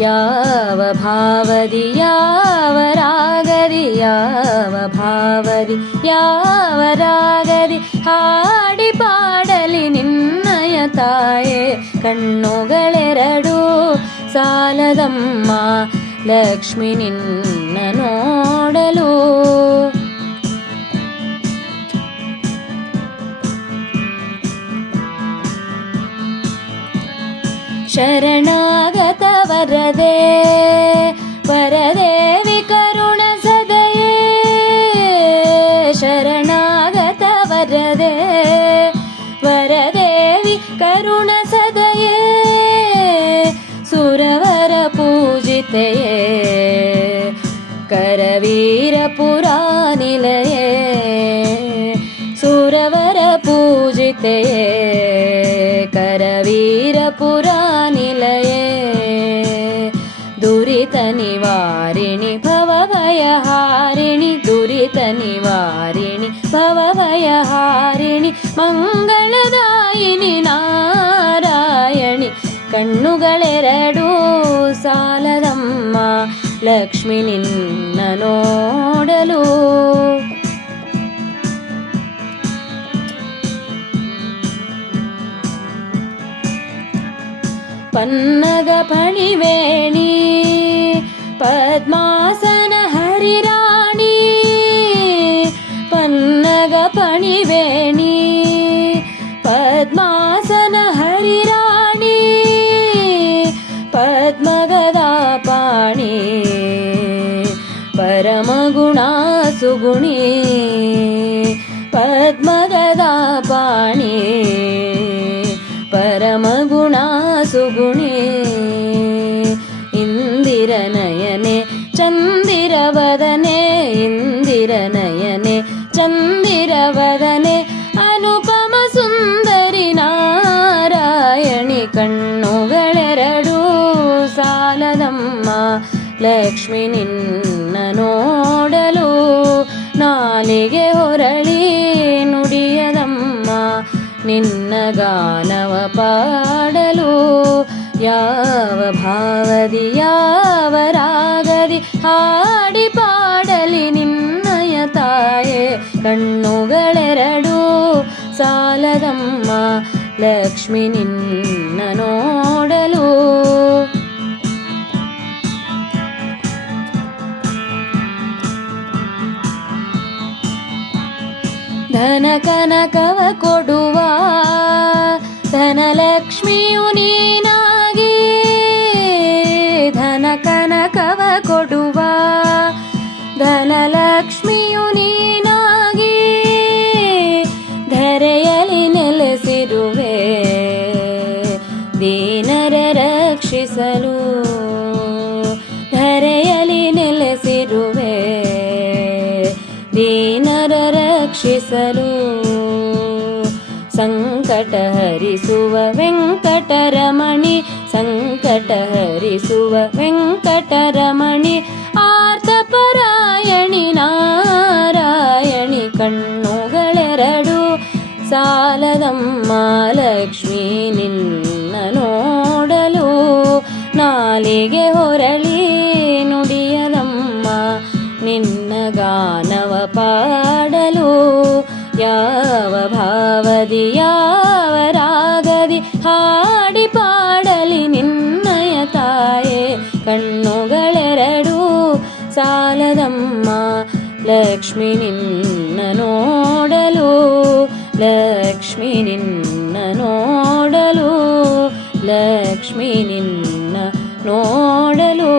ಯಾವ ಭಾವದಿ ಯಾವ ರಾಗದಿ ಯಾವ ಭಾವದಿ ಯಾವ ರಾಗದಿ ಹಾಡಿ ಪಾಡಲಿ ನಿನ್ನಯ ತಾಯೆ ಕಣ್ಣುಗಳೆರಡು ಸಾಲದಮ್ಮ ಲಕ್ಷ್ಮಿ ನಿನ್ನ ನೋಡಲು ಶರಣಾಗತ வரதே வரதேவி கருண சதையே சரணாகத வரதே வரதேவி கருண சதையே சுரவர பூஜித்தையே கரவீர புராணிலையே சுரவர பூஜித்தையே கரவீர புரா तारिणि भवभयहारिणि മംഗളദായിനി നാരായണി കണ്ണുകളെരടൂ സാലദമ്മ ലക്ഷ്മി നിന്ന നോടലൂ. പന്നക പണിവേണി പത്മാസ സുഗുണേ പത്മഗതാ പാണേ പരമഗുണാ സുഗുണേ. ഇന്ദിരനയനെ ചന്ദിരവദനെ ഇന്ദിരനയനെ ചന്ദിരവദനെ അനുപമ സുന്ദരി നാരായണി കണ്ണുകളെരടൂ സാലദമ്മ ലക്ഷ്മി നിന്നനോ ನಿನ್ನ ಗಾನವ ಪಾಡಲು ಯಾವ ಭಾವದಿ, ಯಾವ ರಾಗದಿ ಹಾಡಿ ಪಾಡಲಿ ನಿನ್ನಯ ತಾಯೆ, ಕಣ್ಣುಗಳೆರಡು ಸಾಲದಮ್ಮ, ಲಕ್ಷ್ಮಿ ನಿನ್ನ ನೋಡಲು. ಧನ ಕನಕವ ಕೊಡುವ ಧನಲಕ್ಷ್ಮಿಯು ನೀನಾಗಿ ಧನ ಕನಕವ ಕೊಡುವ ಧನಲಕ್ಷ್ಮಿಯು ನೀನಾಗಿ ಧರೆಯಲ್ಲಿ ನೆಲೆಸಿರುವೆ ದೀನರ ರಕ್ಷಿಸಲು ಧರೆಯಲ್ಲಿ ರಕ್ಷಿಸಲು ಸಂಕಟ ಹರಿಸುವ ವೆಂಕಟರಮಣಿ ಸಂಕಟ ಹರಿಸುವ ವೆಂಕಟರಮಣಿ ಆರ್ತಪರಾಯಣಿ ನಾರಾಯಣಿ ಕಣ್ಣುಗಳೆರಡು ಸಾಲದಮ್ಮ ಲಕ್ಷ್ಮಿ ಯಾವ ಭಾವದಿ, ಯಾವ ರಾಗದಿ ಹಾಡಿ ಪಾಡಲಿ ನಿನ್ನಯ ತಾಯೇ. ಕಣ್ಣುಗಳೆರಡು ಸಾಲದಮ್ಮ, ಲಕ್ಷ್ಮಿ ನಿನ್ನ ನೋಡಲು, ಲಕ್ಷ್ಮಿ ನಿನ್ನ ನೋಡಲು, ಲಕ್ಷ್ಮಿ ನಿನ್ನ ನೋಡಲು.